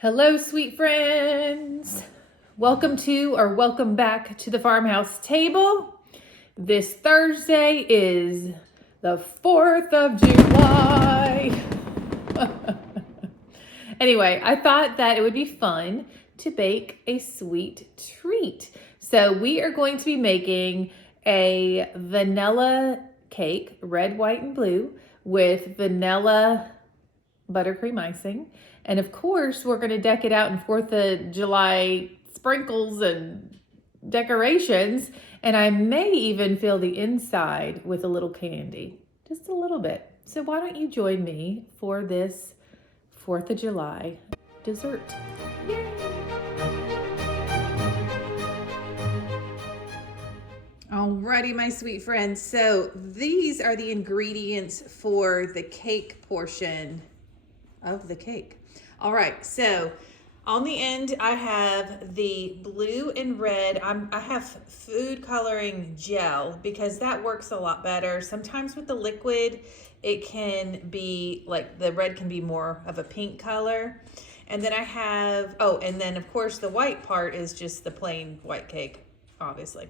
Hello, sweet friends. Welcome back to the Farmhouse Table. This Thursday is the 4th of July. Anyway, I thought that it would be fun to bake a sweet treat. So we are going to be making a vanilla cake, red, white, and blue, with vanilla buttercream icing. And of course, we're going to deck it out in 4th of July sprinkles and decorations. And I may even fill the inside with a little candy, just a little bit. So why don't you join me for this 4th of July dessert? Yay! Alrighty, my sweet friends. So these are the ingredients for the cake portion of the cake. All right, so on the end I have the blue and red. I have food coloring gel because that works a lot better. Sometimes with the liquid it can be like the red can be more of a pink color. And then I have, and then of course the white part is just the plain white cake, obviously.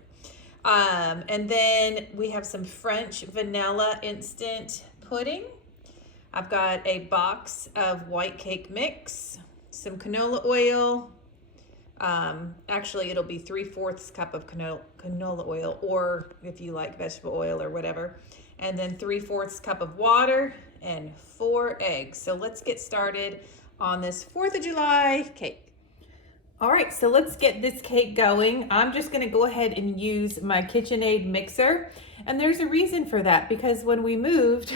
And then we have some French vanilla instant pudding. I've got a box of white cake mix, some canola oil. Actually, it'll be 3/4 cup of canola oil, or if you like vegetable oil or whatever. And then 3/4 cup of water and 4 eggs. So let's get started on this 4th of July cake. All right, so let's get this cake going. I'm just gonna go ahead and use my KitchenAid mixer. And there's a reason for that, because when we moved,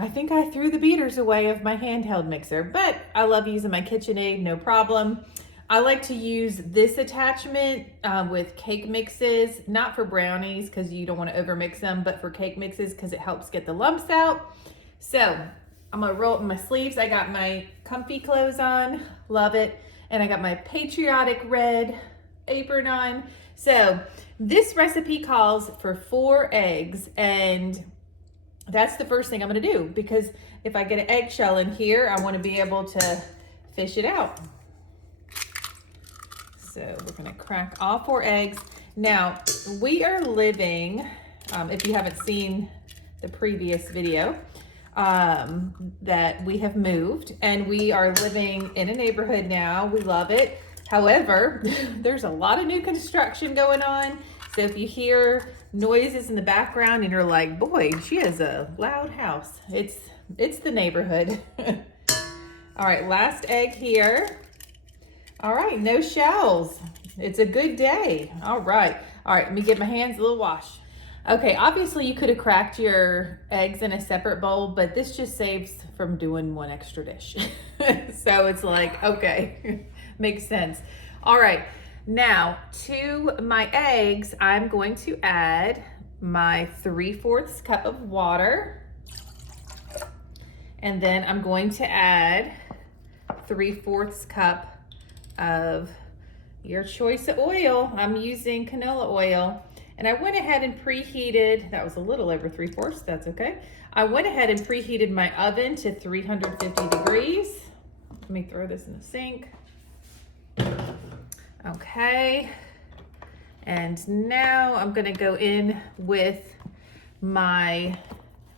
I think I threw the beaters away of my handheld mixer, but I love using my KitchenAid, no problem. I like to use this attachment with cake mixes, not for brownies because you don't want to overmix them, but for cake mixes because it helps get the lumps out. So I'm gonna roll up in my sleeves. I got my comfy clothes on, love it. And I got my patriotic red apron on. So this recipe calls for 4 eggs, and that's the first thing I'm gonna do, because if I get an eggshell in here, I wanna be able to fish it out. So we're gonna crack all 4 eggs. Now, we are living, if you haven't seen the previous video, that we have moved and we are living in a neighborhood now. We love it. However, there's a lot of new construction going on. So if you hear noises in the background and you're like, boy, she has a loud house, it's the neighborhood. All right, last egg here. All right, no shells. It's a good day. All right, let me get my hands a little wash. Okay, obviously you could have cracked your eggs in a separate bowl, but this just saves from doing one extra dish. So it's like, okay, makes sense. All right, now to my eggs, I'm going to add my 3/4 cup of water. And then I'm going to add 3/4 cup of your choice of oil. I'm using canola oil. And I went ahead and preheated, that was a little over 3/4, that's okay. I went ahead and preheated my oven to 350 degrees. Let me throw this in the sink. Okay. And now I'm gonna go in with my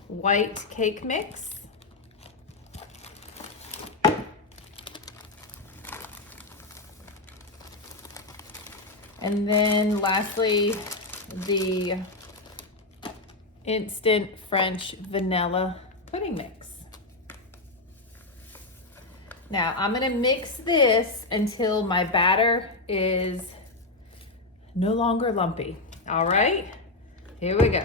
white cake mix. And then lastly, the instant French vanilla pudding mix. Now I'm gonna mix this until my batter is no longer lumpy. All right, here we go.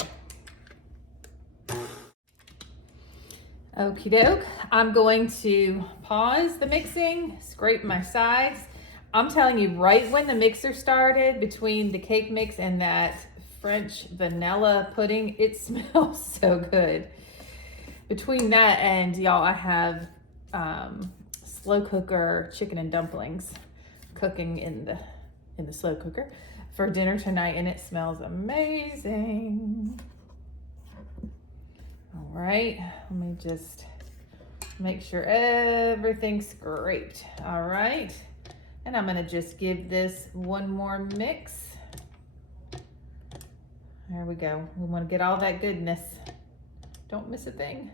Okie doke, I'm going to pause the mixing, scrape my sides. I'm telling you, right when the mixer started, between the cake mix and that French vanilla pudding, it smells so good. Between that and y'all, I have slow cooker chicken and dumplings cooking in the slow cooker for dinner tonight, and it smells amazing. All right, let me just Make sure everything's scraped. All right. And I'm gonna just give this one more mix. There we go. We wanna get all that goodness. Don't miss a thing.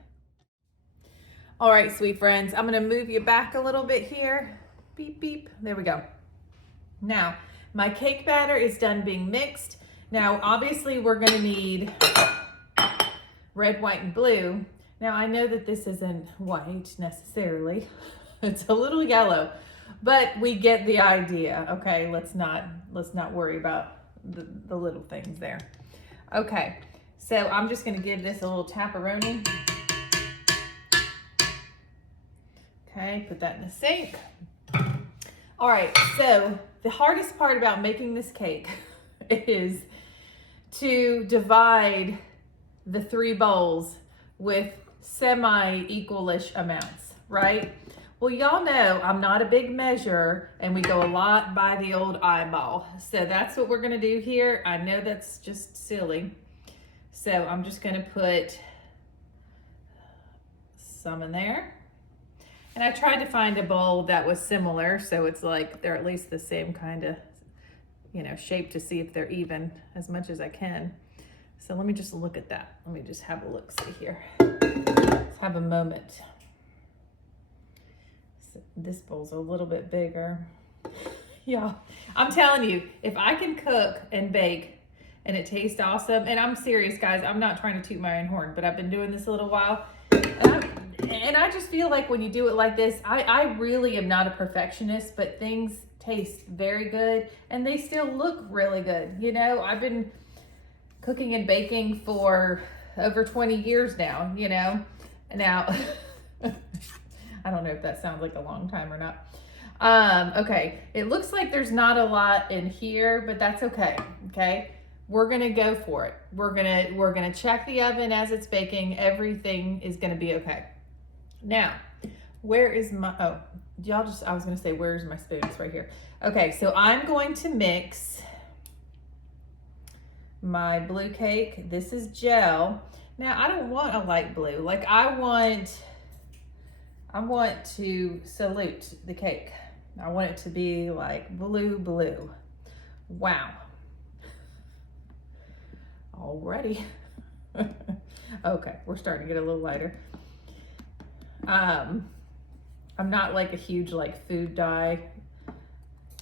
All right, sweet friends, I'm gonna move you back a little bit here. Beep, beep, there we go. Now, my cake batter is done being mixed. Now, obviously we're gonna need red, white, and blue. Now, I know that this isn't white necessarily. It's a little yellow, but we get the idea. Okay, let's not worry about the little things there. Okay, so I'm just gonna give this a little tapperoni. Okay, put that in the sink. All right, so the hardest part about making this cake is to divide the 3 bowls with semi-equalish amounts, right? Well, y'all know I'm not a big measurer and we go a lot by the old eyeball. So that's what we're gonna do here. I know that's just silly. So I'm just gonna put some in there. And I tried to find a bowl that was similar, so it's like they're at least the same kind of, you know, shape to see if they're even as much as I can. So let me just look at that. Let me just have a look, see here. Let's have a moment. So this bowl's a little bit bigger. Yeah, I'm telling you, if I can cook and bake and it tastes awesome, and I'm serious, guys, I'm not trying to toot my own horn, but I've been doing this a little while, and I just feel like when you do it like this, I really am not a perfectionist, but things taste very good and they still look really good. You know, I've been cooking and baking for over 20 years now, you know. Now, I don't know if that sounds like a long time or not. Okay, it looks like there's not a lot in here, but that's okay, okay? We're gonna go for it. We're gonna check the oven as it's baking. Everything is gonna be okay. Now, where is my, oh, I was gonna say, where's my spoon? It's right here. Okay, so I'm going to mix my blue cake. This is gel. Now, I don't want a light blue. Like I want to salute the cake. I want it to be like blue. Wow. Already. Okay, we're starting to get a little lighter. I'm not like a huge like food dye,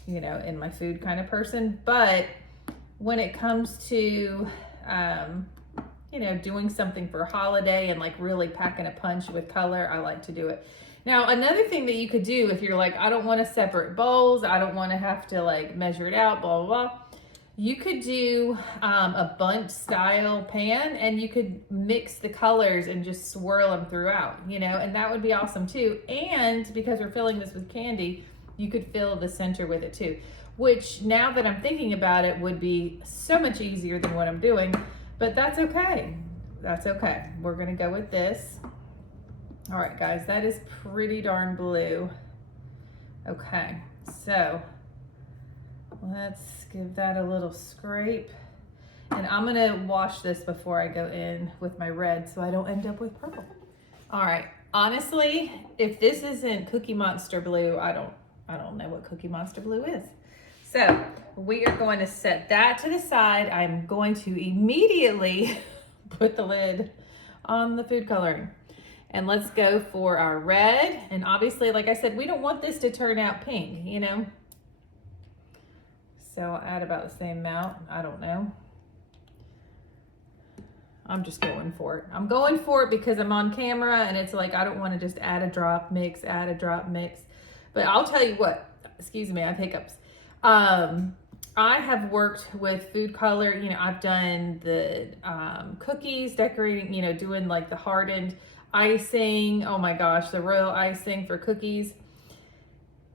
you know, in my food kind of person, but when it comes to, you know, doing something for a holiday and like really packing a punch with color, I like to do it. Now, another thing that you could do if you're like, I don't want to separate bowls, I don't want to have to like measure it out, blah, blah, blah. You could do a bundt style pan and you could mix the colors and just swirl them throughout, you know, and that would be awesome too. And because we're filling this with candy, you could fill the center with it too, which now that I'm thinking about it would be so much easier than what I'm doing, but that's okay. That's okay. We're gonna go with this. All right, guys, that is pretty darn blue. Okay, so let's give that a little scrape. And I'm gonna wash this before I go in with my red so I don't end up with purple. All right, honestly, if this isn't Cookie Monster blue, I don't know what Cookie Monster blue is. So we are going to set that to the side. I'm going to immediately put the lid on the food coloring. And let's go for our red. And obviously, like I said, we don't want this to turn out pink, you know? So I'll add about the same amount. I don't know. I'm just going for it. I'm going for it because I'm on camera and it's like, I don't want to just add a drop, mix, add a drop, mix. But I'll tell you what, excuse me, I have hiccups. I have worked with food color. You know, I've done the cookies, decorating, you know, doing like the hardened icing. Oh my gosh, the royal icing for cookies.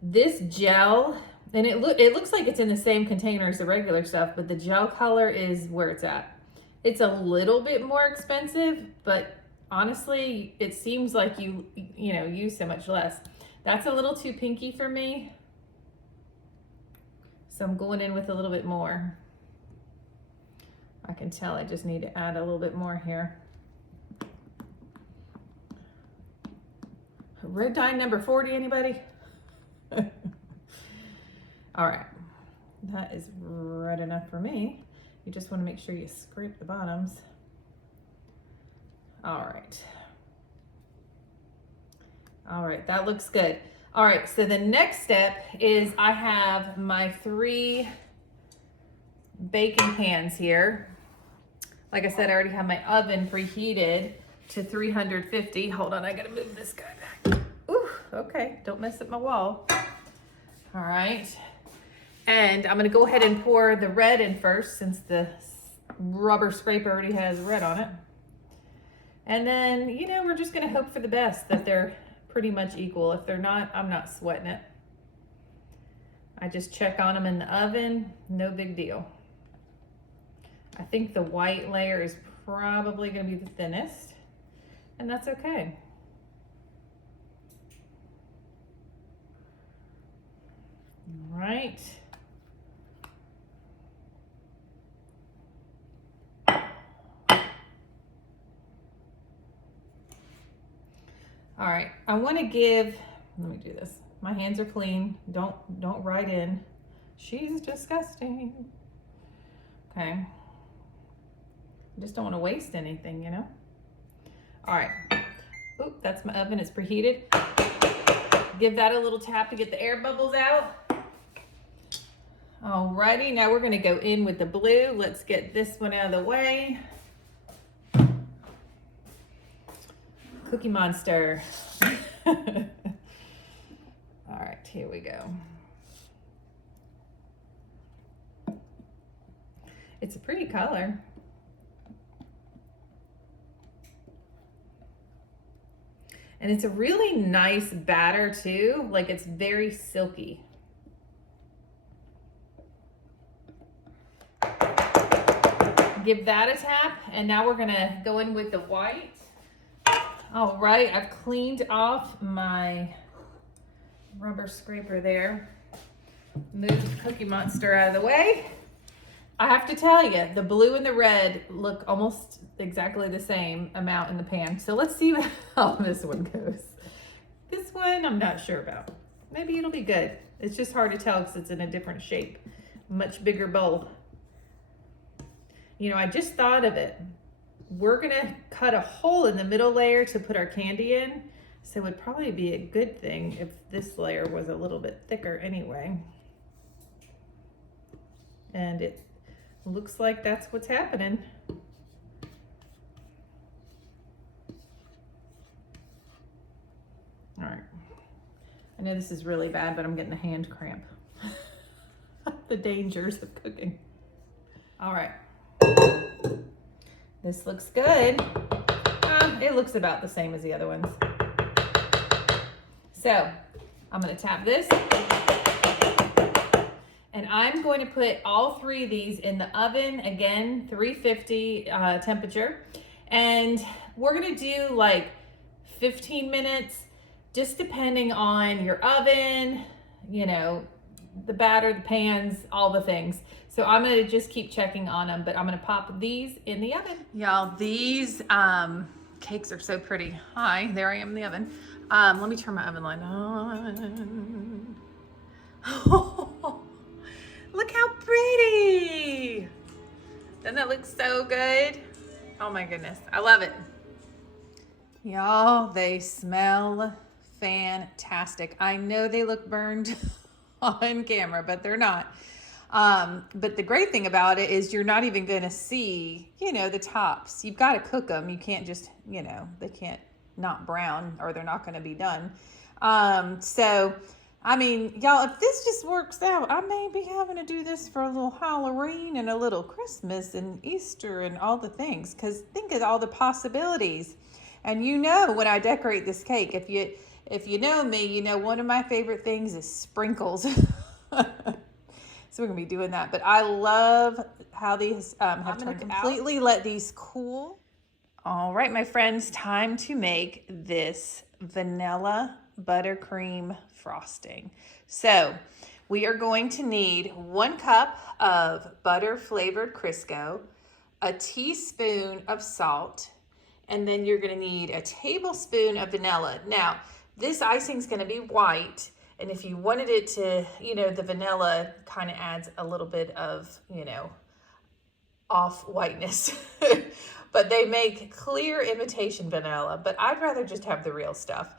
This gel, and it looks like it's in the same container as the regular stuff, but the gel color is where it's at. It's a little bit more expensive, but honestly, it seems like you know, use so much less. That's a little too pinky for me. So I'm going in with a little bit more. I can tell I just need to add a little bit more here. Red dye number 40, anybody? All right, that is red enough for me. You just want to make sure you scrape the bottoms. All right, that looks good. All right, so the next step is I have my 3 baking pans here. Like I said, I already have my oven preheated to 350. Hold on, I gotta move this guy back. Ooh, okay, don't mess up my wall. All right, and I'm gonna go ahead and pour the red in first since the rubber scraper already has red on it. And then, you know, we're just gonna hope for the best that they're pretty much equal. If they're not, I'm not sweating it. I just check on them in the oven, no big deal. I think the white layer is probably gonna be the thinnest, and that's okay. All right. All right, I want to give, let me do this. My hands are clean. Don't write in. She's disgusting. Okay. I just don't want to waste anything, you know? All right. Oop, that's my oven. It's preheated. Give that a little tap to get the air bubbles out. Alrighty, now we're going to go in with the blue. Let's get this one out of the way. Cookie Monster. All right, here we go. It's a pretty color. And it's a really nice batter too. Like, it's very silky. Give that a tap, and now we're gonna go in with the white. All right, I've cleaned off my rubber scraper there. Move Cookie Monster out of the way. I have to tell you, the blue and the red look almost exactly the same amount in the pan. So let's see how this one goes. This one, I'm not sure about. Maybe it'll be good. It's just hard to tell because it's in a different shape. Much bigger bowl. You know, I just thought of it. We're gonna cut a hole in the middle layer to put our candy in. So it would probably be a good thing if this layer was a little bit thicker anyway. And it looks like that's what's happening. All right. I know this is really bad, but I'm getting a hand cramp. The dangers of cooking. All right. This looks good. It looks about the same as the other ones. So I'm gonna tap this. And I'm going to put all 3 of these in the oven, again, 350 temperature. And we're gonna do like 15 minutes, just depending on your oven, you know, the batter, the pans, all the things. So I'm gonna just keep checking on them, but I'm gonna pop these in the oven. Y'all, these cakes are so pretty. Hi, there I am in the oven. Let me turn my oven light on. Look how pretty. Doesn't that look so good? Oh my goodness, I love it. Y'all, they smell fantastic. I know they look burned on camera, but they're not. But the great thing about it is you're not even gonna see, you know, the tops. You've got to cook them. You can't just, you know, they can't not brown or they're not gonna be done. So, I mean, y'all, if this just works out, I may be having to do this for a little Halloween and a little Christmas and Easter and all the things, because think of all the possibilities. And you know, when I decorate this cake, if you know me, you know one of my favorite things is sprinkles. So we're gonna be doing that. But I love how these have turned completely out. Let these cool. All right, my friends, time to make this vanilla buttercream frosting. So we are going to need 1 cup of butter flavored Crisco, a teaspoon of salt, and then you're going to need a tablespoon of vanilla. Now, This icing is going to be white. And if you wanted it to, you know, the vanilla kind of adds a little bit of, you know, off whiteness. But they make clear imitation vanilla, but I'd rather just have the real stuff.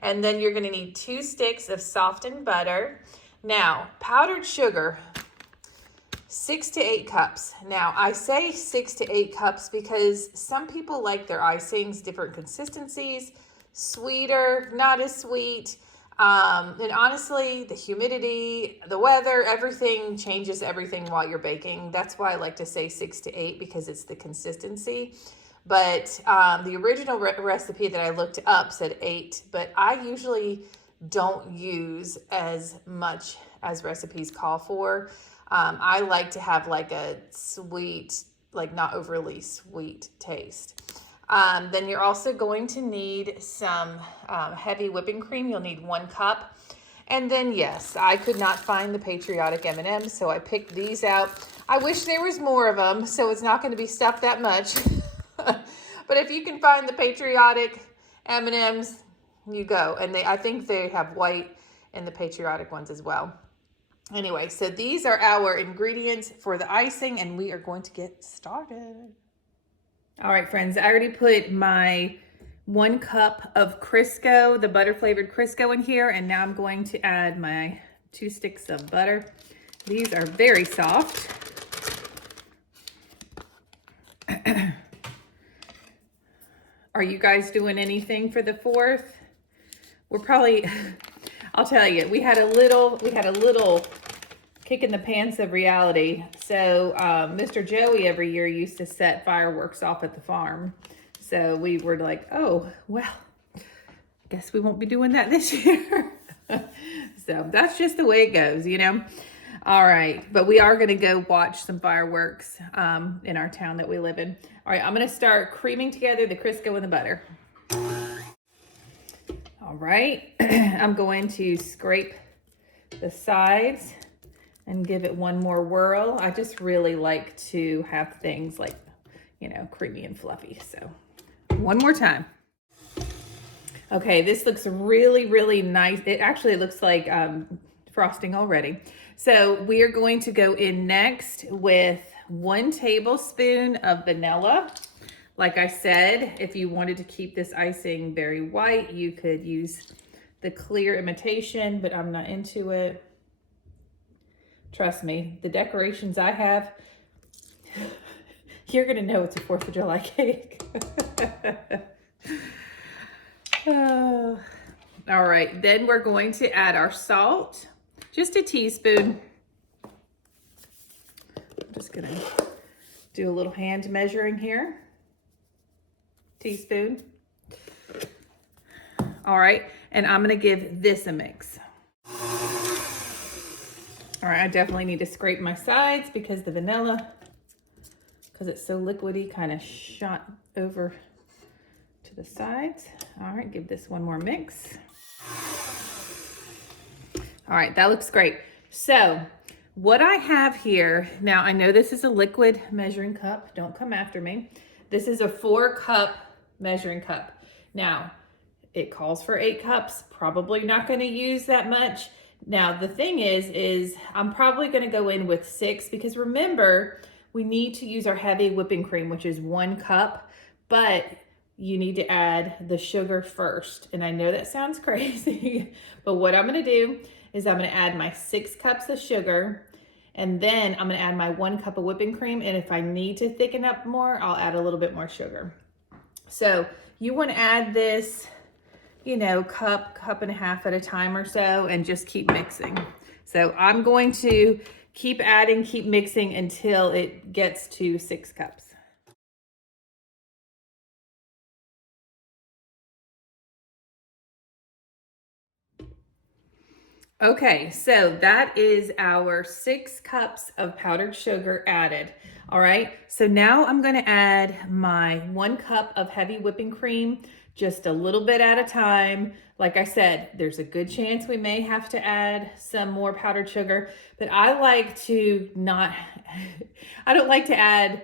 And then you're going to need 2 sticks of softened butter. Now, powdered sugar, 6 to 8 cups. Now, I say 6 to 8 cups because some people like their icings different consistencies, sweeter, not as sweet. And honestly, the humidity, the weather, everything changes everything while you're baking. That's why I like to say 6 to 8 because it's the consistency. But the original recipe that I looked up said 8, but I usually don't use as much as recipes call for. I like to have like a sweet, like not overly sweet taste. Then you're also going to need some heavy whipping cream. You'll need 1 cup. And then, yes, I could not find the patriotic M&Ms, so I picked these out. I wish there was more of them, so it's not going to be stuffed that much. But if you can find the patriotic M&Ms, you go. And I think they have white in the patriotic ones as well. Anyway, so these are our ingredients for the icing, and we are going to get started. All right, friends, I already put my 1 cup of Crisco, the butter flavored Crisco in here, and now I'm going to add my 2 sticks of butter. These are very soft. Are you guys doing anything for the 4th? We're probably, I'll tell you, we had a little kick in the pants of reality. So Mr. Joey every year used to set fireworks off at the farm. So we were like, oh, well, guess we won't be doing that this year. So that's just the way it goes, you know? All right, but we are gonna go watch some fireworks in our town that we live in. All right, I'm gonna start creaming together the Crisco and the butter. All right, I'm going to scrape the sides and give it one more whirl. I just really like to have things like, you know, creamy and fluffy. So one more time. Okay, this looks really, really nice. It actually looks like frosting already. So we are going to go in next with 1 tablespoon of vanilla. Like I said, if you wanted to keep this icing very white, you could use the clear imitation, but I'm not into it. Trust me, the decorations I have, you're gonna know it's a 4th of July cake. Oh. All right, then we're going to add our salt, just a teaspoon. I'm just gonna do a little hand measuring here. Teaspoon. All right, and I'm gonna give this a mix. All right, I definitely need to scrape my sides because the vanilla, because it's so liquidy, kind of shot over to the sides. All right, give this one more mix. All right, that looks great. So what I have here, now I know this is a liquid measuring cup. Don't come after me. This is a 4-cup measuring cup. Now, it calls for 8 cups. Probably not gonna use that much. Now, the thing is I'm probably gonna go in with 6 because remember, we need to use our heavy whipping cream, which is 1 cup, but you need to add the sugar first. And I know that sounds crazy, but what I'm gonna do is I'm gonna add my 6 cups of sugar, and then I'm gonna add my 1 cup of whipping cream. And if I need to thicken up more, I'll add a little bit more sugar. So you wanna add this, you know, cup and a half at a time or so, and just keep mixing. So I'm going to keep adding, keep mixing until it gets to 6 cups. Okay, so that is our 6 cups of powdered sugar added. All right, so now I'm gonna add my 1 cup of heavy whipping cream, just a little bit at a time. Like I said, there's a good chance we may have to add some more powdered sugar, but I like to not, I don't like to add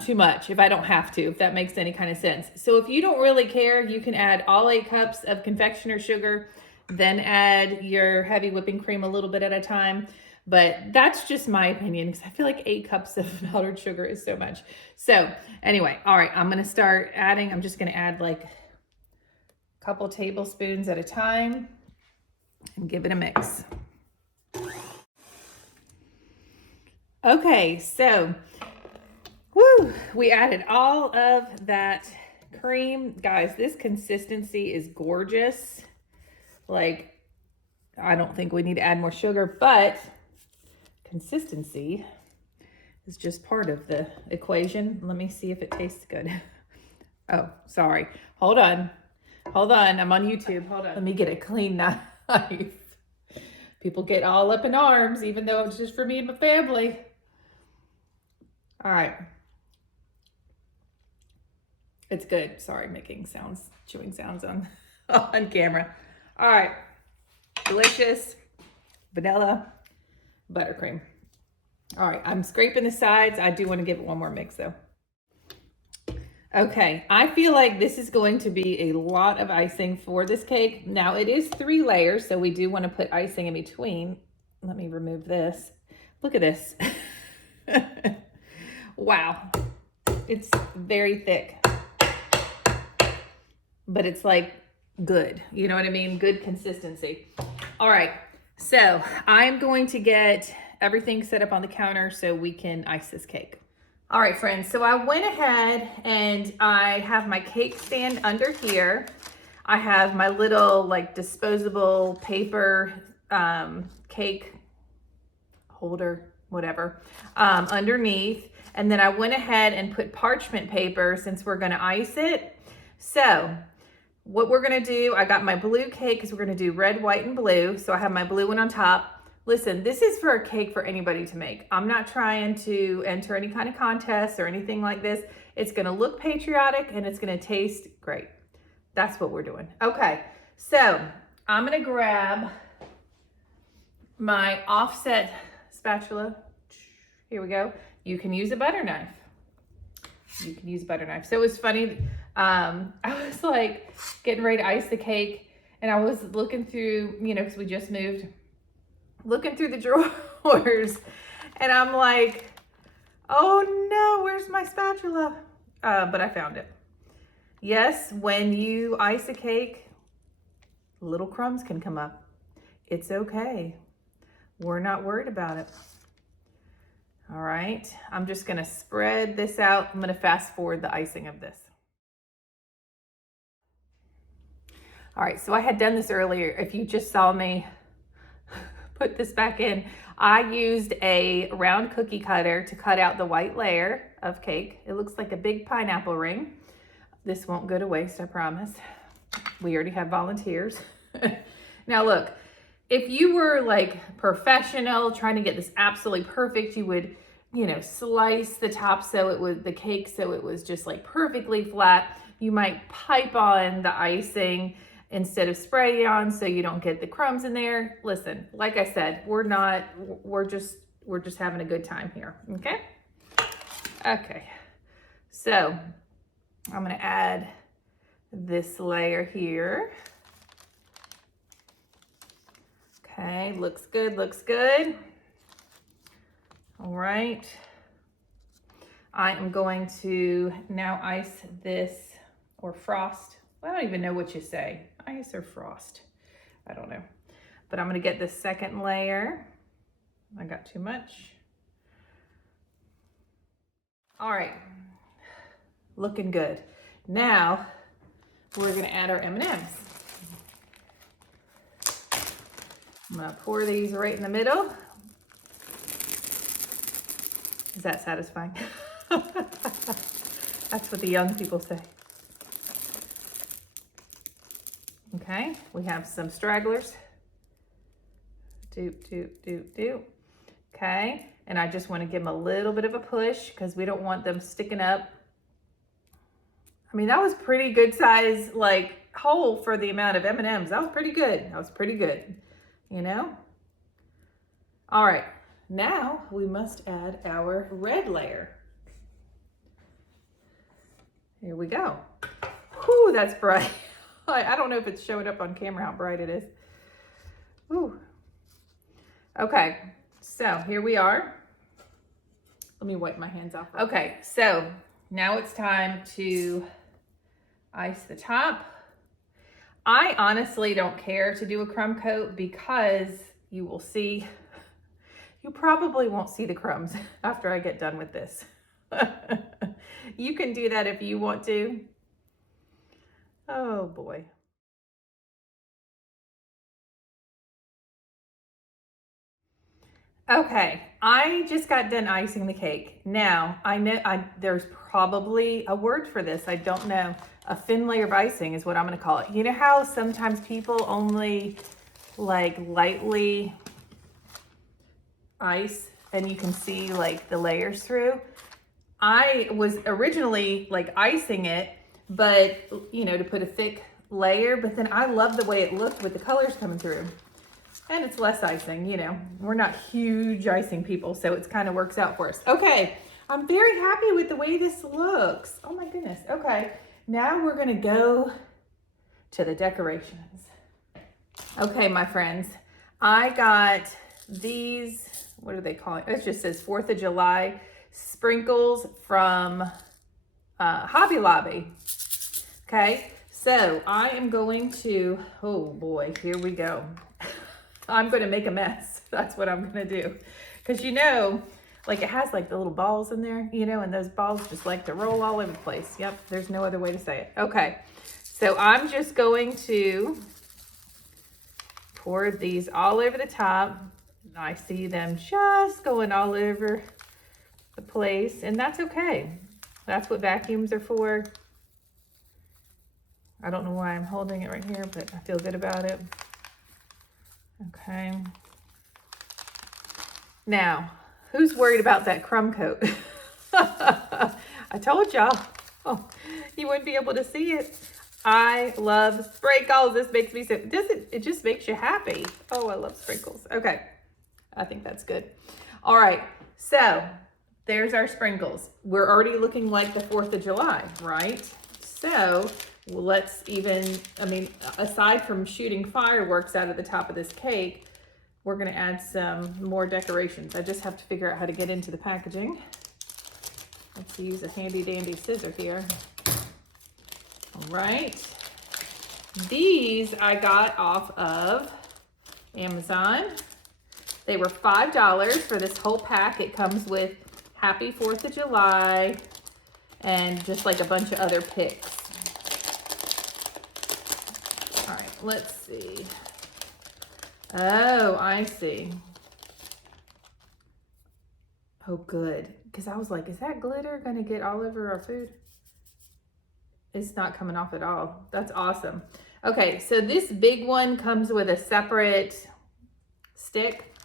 too much if I don't have to, if that makes any kind of sense. So if you don't really care, you can add all 8 cups of confectioner sugar, then add your heavy whipping cream a little bit at a time. But that's just my opinion because I feel like 8 cups of powdered sugar is so much. So anyway, all right, I'm gonna start adding. I'm just gonna add like a couple tablespoons at a time and give it a mix. Okay, so woo, we added all of that cream. Guys, this consistency is gorgeous. Like, I don't think we need to add more sugar, but consistency is just part of the equation. Let me see if it tastes good. Oh, sorry. Hold on. Hold on. I'm on YouTube. Hold on. Let me get a clean knife. People get all up in arms, even though it's just for me and my family. All right. It's good. Sorry, making sounds, chewing sounds on camera. All right. Delicious vanilla buttercream. All right, I'm scraping the sides. I do want to give it one more mix though. Okay, I feel like this is going to be a lot of icing for this cake. Now it is 3 layers, so we do want to put icing in between. Let me remove this. Look at this. Wow, it's very thick, but it's like good. You know what I mean? Good consistency. All right, so I'm going to get everything set up on the counter so we can ice this cake. All right, friends, so I went ahead and I have my cake stand under here. I have my little like disposable paper cake holder, whatever, underneath. And then I went ahead and put parchment paper since we're gonna ice it. So what we're gonna do, I got my blue cake because we're gonna do red, white, and blue. So I have my blue one on top. Listen, this is for a cake for anybody to make. I'm not trying to enter any kind of contest or anything like this. It's gonna look patriotic and it's gonna taste great. That's what we're doing. Okay, so I'm gonna grab my offset spatula. Here we go. You can use a butter knife. You can use a butter knife. So it was funny. I was like getting ready to ice the cake and I was looking through, you know, because we just moved, looking through the drawers and I'm like, oh no, where's my spatula? But I found it. Yes, when you ice a cake, little crumbs can come up. It's okay. We're not worried about it. All right, I'm just gonna spread this out. I'm gonna fast forward the icing of this. All right, so I had done this earlier. If you just saw me put this back in, I used a round cookie cutter to cut out the white layer of cake. It looks like a big pineapple ring. This won't go to waste, I promise. We already have volunteers. Now look, if you were like professional trying to get this absolutely perfect, you would, you know, slice the top so it was the cake so it was just like perfectly flat. You might pipe on the icing instead of spray on so you don't get the crumbs in there. Listen, like I said, we're just having a good time here, okay? Okay, so I'm gonna add this layer here. Okay, looks good, looks good. All right. I am going to now ice this, or frost. I don't even know what you say, ice or frost. I don't know. But I'm gonna get this second layer. I got too much. All right, looking good. Now, we're gonna add our M&Ms. I'm gonna pour these right in the middle. Is that satisfying? That's what the young people say. Okay, we have some stragglers. Doop, doop, doop, doop. Okay, and I just want to give them a little bit of a push because we don't want them sticking up. I mean, that was pretty good size, like, hole for the amount of M&Ms. That was pretty good. That was pretty good, you know? All right, now we must add our red layer. Here we go. Whew, that's bright. I don't know if it's showing up on camera how bright it is. Whew. Okay, so here we are. Let me wipe my hands off. Okay, so now it's time to ice the top. I honestly don't care to do a crumb coat because you will see, you probably won't see the crumbs after I get done with this. You can do that if you want to. Oh boy. Okay, I just got done icing the cake. Now, I know there's probably a word for this. I don't know. A thin layer of icing is what I'm gonna call it. You know how sometimes people only like lightly ice and you can see like the layers through? I was originally like icing it, but you know, to put a thick layer, but then I love the way it looked with the colors coming through. And it's less icing, you know. We're not huge icing people, so it kind of works out for us. Okay, I'm very happy with the way this looks. Oh my goodness. Okay, now we're gonna go to the decorations. Okay, my friends, I got these, what are they calling? It just says 4th of July sprinkles from Hobby Lobby. Okay, so I am going to, oh boy, here we go. I'm going to make a mess. That's what I'm going to do. Because you know, like it has like the little balls in there, you know, and those balls just like to roll all over the place. Yep, there's no other way to say it. Okay, so I'm just going to pour these all over the top. I see them just going all over the place, and that's okay. That's what vacuums are for. I don't know why I'm holding it right here, but I feel good about it. Okay. Now, who's worried about that crumb coat? I told y'all, oh, you wouldn't be able to see it. I love sprinkles. This makes me so, it just makes you happy. Oh, I love sprinkles. Okay, I think that's good. All right, so there's our sprinkles. We're already looking like the 4th of July, right? So let's even, I mean, aside from shooting fireworks out of the top of this cake, we're gonna add some more decorations. I just have to figure out how to get into the packaging. Let's use a handy dandy scissor here. All right. These I got off of Amazon. They were $5 for this whole pack. It comes with Happy 4th of July and just like a bunch of other picks. All right, let's see. Oh, I see. Oh, good. Because I was like, is that glitter going to get all over our food? It's not coming off at all. That's awesome. Okay, so this big one comes with a separate stick.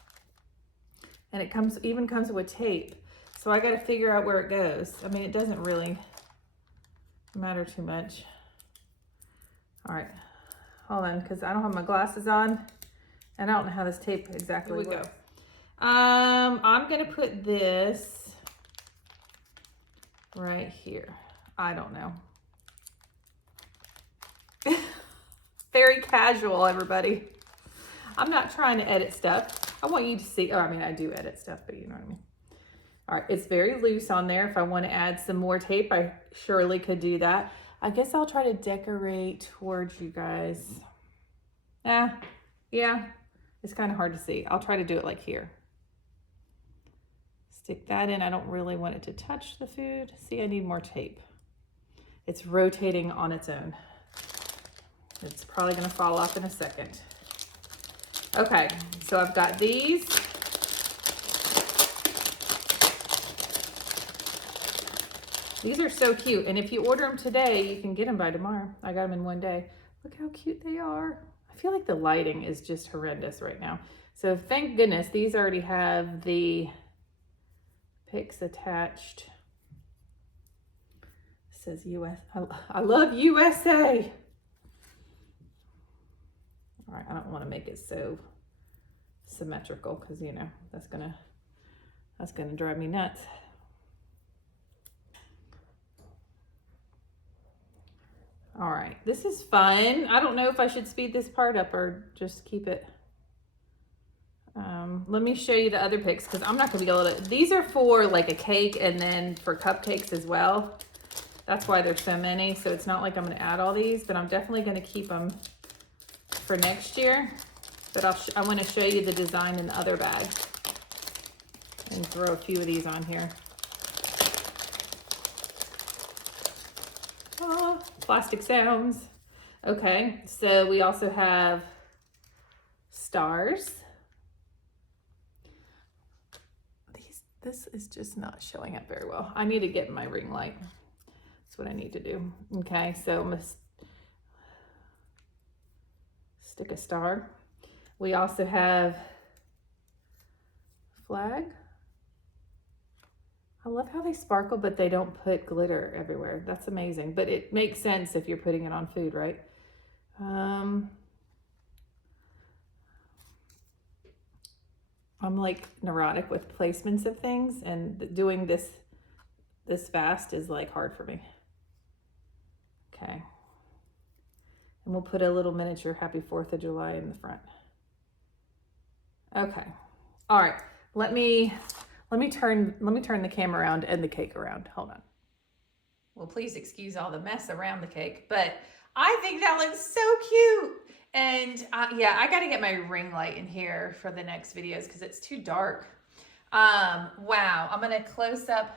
And it even comes with tape. So I got to figure out where it goes. I mean, it doesn't really matter too much. All right, hold on, because I don't have my glasses on. And I don't know how this tape exactly works. Here we go. I'm gonna put this right here. I don't know. Very casual, everybody. I'm not trying to edit stuff. I want you to see, oh, I mean, I do edit stuff, but you know what I mean. All right, it's very loose on there. If I want to add some more tape, I surely could do that. I guess I'll try to decorate towards you guys. Yeah, it's kind of hard to see. I'll try to do it like here. Stick that in. I don't really want it to touch the food. See, I need more tape. It's rotating on its own. It's probably going to fall off in a second. Okay, so I've got these. These are so cute. And if you order them today, you can get them by tomorrow. I got them in one day. Look how cute they are. I feel like the lighting is just horrendous right now. So thank goodness these already have the picks attached. It says US. I love USA. All right, I don't want to make it so symmetrical because you know that's gonna drive me nuts. All right, this is fun. I don't know if I should speed this part up or just keep it. Let me show you the other picks because I'm not gonna be able to. These are for like a cake and then for cupcakes as well. That's why there's so many. So it's not like I'm gonna add all these, but I'm definitely gonna keep them for next year. But I want to show you the design in the other bag and throw a few of these on here. Oh, plastic sounds. Okay, so we also have stars. This is just not showing up very well. I need to get my ring light. That's what I need to do. Okay, so I'm gonna stick a star. We also have flag. I love how they sparkle, but they don't put glitter everywhere. That's amazing, but it makes sense if you're putting it on food, right? I'm like neurotic with placements of things, and doing this fast is like hard for me. Okay. And we'll put a little miniature Happy 4th of July in the front. Okay. All right. Let me turn the camera around and the cake around. Hold on. Well, please excuse all the mess around the cake, but I think that looks so cute. And yeah, I got to get my ring light in here for the next videos because it's too dark. Wow. I'm going to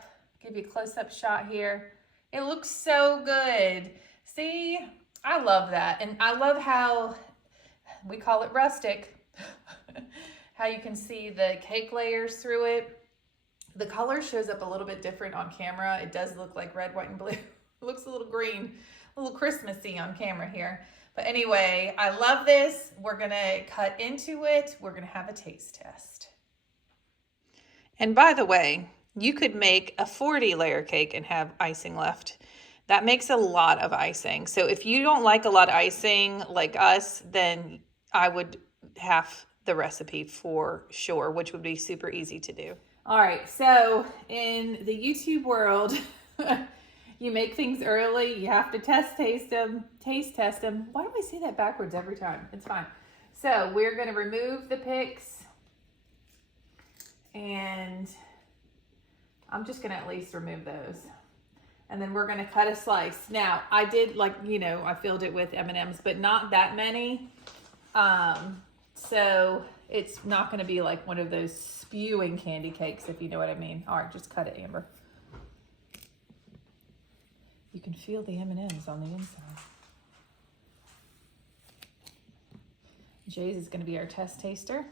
give you a close-up shot here. It looks so good. See, I love that. And I love how we call it rustic, how you can see the cake layers through it. The color shows up a little bit different on camera. It does look like red, white, and blue. It looks a little green, a little Christmassy on camera here. But anyway, I love this. We're gonna cut into it. We're gonna have a taste test. And by the way, you could make a 40-layer cake and have icing left. That makes a lot of icing. So if you don't like a lot of icing like us, then I would half the recipe for sure, which would be super easy to do. All right, so in the YouTube world, you make things early. You have to taste test them. Why do I say that backwards every time? It's fine. So we're going to remove the picks, and I'm just going to at least remove those. And then we're going to cut a slice. Now, I did I filled it with M&Ms, but not that many. So it's not going to be like one of those spewing candy cakes, if you know what I mean. All right, just cut it, Amber. You can feel the M&Ms on the inside. Jay's is going to be our taste tester.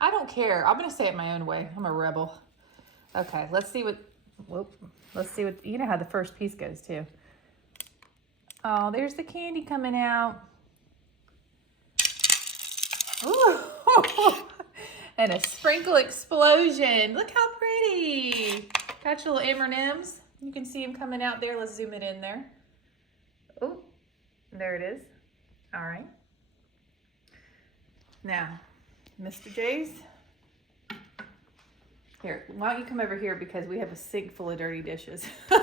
I don't care. I'm going to say it my own way. I'm a rebel. Okay, let's see what, you know how the first piece goes too. Oh, there's the candy coming out. Ooh. And a sprinkle explosion. Look how pretty. Got your little M&Ms. You can see them coming out there. Let's zoom it in there. Oh, there it is. All right. Now, Mr. J's. Here, why don't you come over here because we have a sink full of dirty dishes. All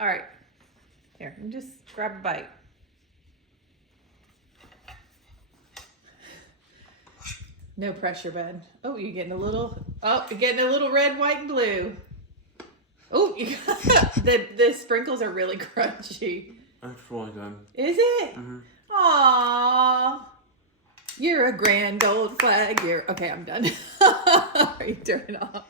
right. Here, just grab a bite. No pressure, bud. Oh, you're getting a little red, white, and blue. Oh, the sprinkles are really crunchy. That's really good. Is it? Mm-hmm. Aww. You're a grand old flag. Okay, I'm done. Are you turning off?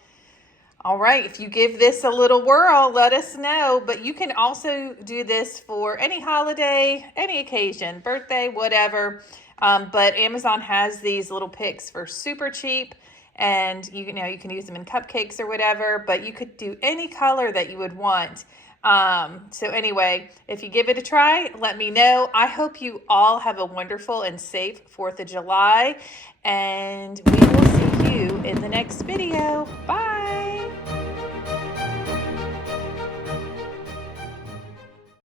All right, if you give this a little whirl, let us know. But you can also do this for any holiday, any occasion, birthday, whatever. But Amazon has these little picks for super cheap, and you can use them in cupcakes or whatever, but you could do any color that you would want. So anyway, if you give it a try, let me know. I hope you all have a wonderful and safe 4th of July, and we will see you in the next video. Bye.